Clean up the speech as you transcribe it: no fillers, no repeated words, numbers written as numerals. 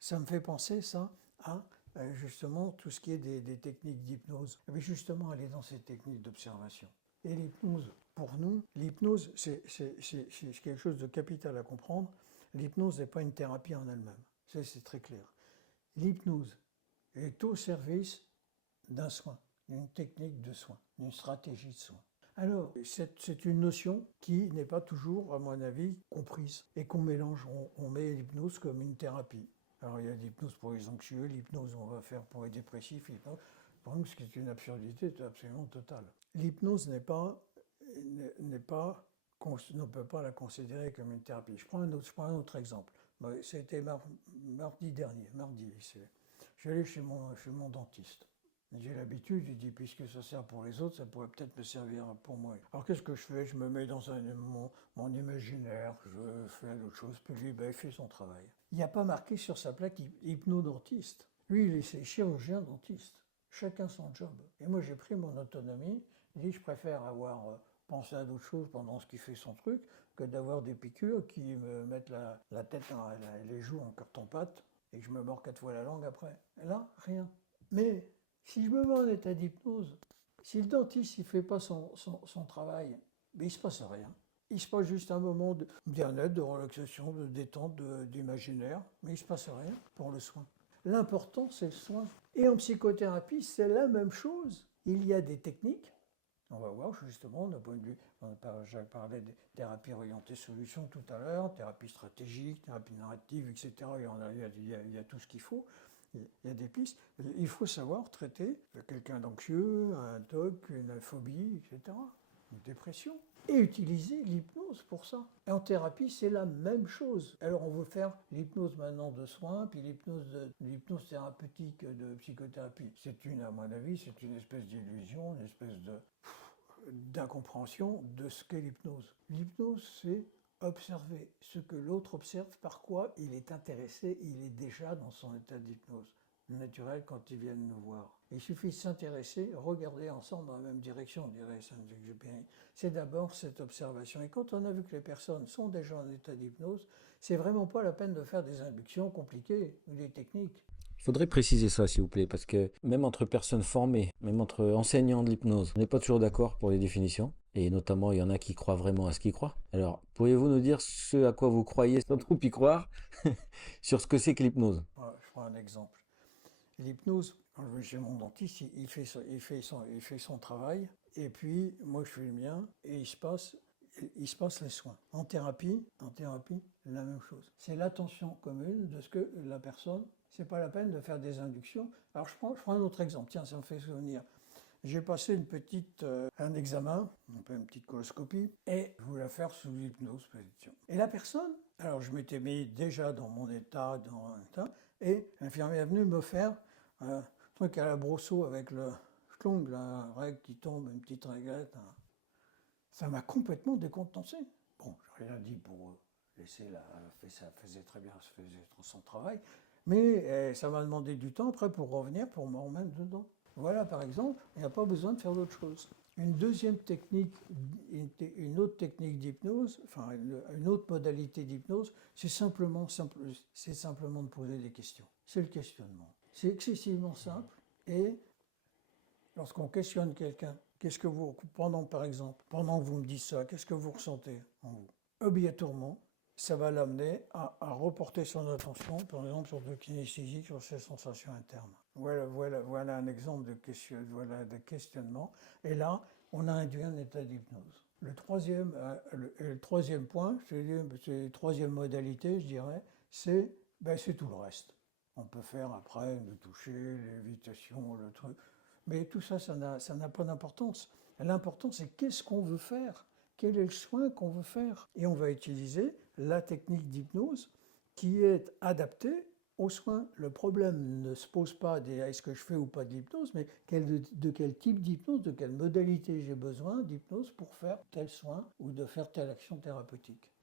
Ça me fait penser, ça, à justement tout ce qui est des techniques d'hypnose. Mais justement, aller dans ces techniques d'observation. Et l'hypnose, pour nous, l'hypnose, c'est quelque chose de capital à comprendre. L'hypnose n'est pas une thérapie en elle-même. Ça, c'est très clair. L'hypnose est au service d'un soin, d'une technique de soin, d'une stratégie de soin. Alors, c'est une notion qui n'est pas toujours, à mon avis, comprise et qu'on mélange. On met l'hypnose comme une thérapie. Alors, il y a l'hypnose pour les anxieux, l'hypnose on va faire pour les dépressifs, l'hypnose. Pour nous, ce qui est une absurdité absolument totale. L'hypnose n'est pas, on ne peut pas la considérer comme une thérapie. Je prends un autre exemple. C'était mardi dernier, j'allais chez mon dentiste. J'ai l'habitude, je dis, puisque ça sert pour les autres, ça pourrait peut-être me servir pour moi. Alors qu'est-ce que je fais? Je me mets dans mon imaginaire, je fais d'autres choses, puis lui, ben, il fait son travail. Il n'y a pas marqué sur sa plaque hypnodentiste. Lui, il est chirurgien dentiste. Chacun son job. Et moi, j'ai pris mon autonomie. Je dis, je préfère avoir pensé à d'autres choses pendant ce qu'il fait son truc que d'avoir des piqûres qui me mettent la tête, les joues en carton-pâte et que je me mords 4 fois la langue après. Et là, rien. Mais si je me mets en état d'hypnose, si le dentiste ne fait pas son travail, mais il ne se passe rien. Il se passe juste un moment de bien-être, de relaxation, de détente, d'imaginaire, mais il ne se passe rien pour le soin. L'important, c'est le soin. Et en psychothérapie, c'est la même chose. Il y a des techniques. On va voir justement d'un point de vue, Jacques parlait des thérapies orientées solutions tout à l'heure, thérapie stratégique, thérapie narrative, etc. Il y a tout ce qu'il faut. Il y a des pistes. Il faut savoir traiter quelqu'un d'anxieux, un TOC, une phobie, etc. Une dépression. Et utiliser l'hypnose pour ça. Et en thérapie, c'est la même chose. Alors on veut faire l'hypnose maintenant de soins, puis l'hypnose thérapeutique de psychothérapie. À mon avis, c'est une espèce d'illusion, une espèce d'incompréhension de ce qu'est l'hypnose. L'hypnose, c'est observer ce que l'autre observe, par quoi il est intéressé, il est déjà dans son état d'hypnose naturel quand ils viennent nous voir. Il suffit de s'intéresser, regarder ensemble dans la même direction, dirait Saint-Exupéry. C'est d'abord cette observation. Et quand on a vu que les personnes sont déjà en état d'hypnose, c'est vraiment pas la peine de faire des inductions compliquées ou des techniques. Il faudrait préciser ça, s'il vous plaît, parce que même entre personnes formées, même entre enseignants de l'hypnose, on n'est pas toujours d'accord pour les définitions. Et notamment, il y en a qui croient vraiment à ce qu'ils croient. Alors, pourriez-vous nous dire ce à quoi vous croyez sans trop y croire sur ce que c'est que l'hypnose? Voilà, je prends un exemple. L'hypnose, quand je vais chez mon dentiste, il fait son travail, et puis moi je fais le mien, et il se passe les soins. En thérapie, la même chose. C'est l'attention commune de ce que la personne, c'est pas la peine de faire des inductions. Alors je prends un autre exemple, tiens, ça me fait souvenir. J'ai passé un examen, on appelle une petite coloscopie, et je voulais la faire sous hypnose. Et la personne, alors je m'étais mis déjà dans mon état, et l'infirmière est venue me faire un truc à la Brosseau avec le schlong, la règle qui tombe, une petite réglette. Ça m'a complètement décontenancé. Bon, j'ai rien dit pour laisser ça faisait très bien, ça faisait son travail, mais ça m'a demandé du temps après pour revenir, pour me remettre dedans. Voilà, par exemple, il n'y a pas besoin de faire d'autre chose. Une deuxième technique, une autre technique d'hypnose, enfin une autre modalité d'hypnose, c'est simplement de poser des questions. C'est le questionnement. C'est excessivement simple et lorsqu'on questionne quelqu'un, qu'est-ce que vous, par exemple, pendant que vous me dites ça, qu'est-ce que vous ressentez en vous? Obligatoirement, ça va l'amener à reporter son attention, par exemple, sur le kinesthésique, sur ses sensations internes. Voilà un exemple de questionnement. Et là, on a induit un état d'hypnose. Le troisième point, c'est la troisième modalité, je dirais, c'est tout le reste. On peut faire après le toucher, l'évitation, le truc. Mais tout ça, ça n'a pas d'importance. L'important, c'est qu'est-ce qu'on veut faire, quel est le soin qu'on veut faire. Et on va utiliser la technique d'hypnose qui est adaptée aux soins. Le problème ne se pose pas de est-ce que je fais ou pas de l'hypnose, mais de quel type d'hypnose, de quelle modalité j'ai besoin d'hypnose pour faire tel soin ou de faire telle action thérapeutique.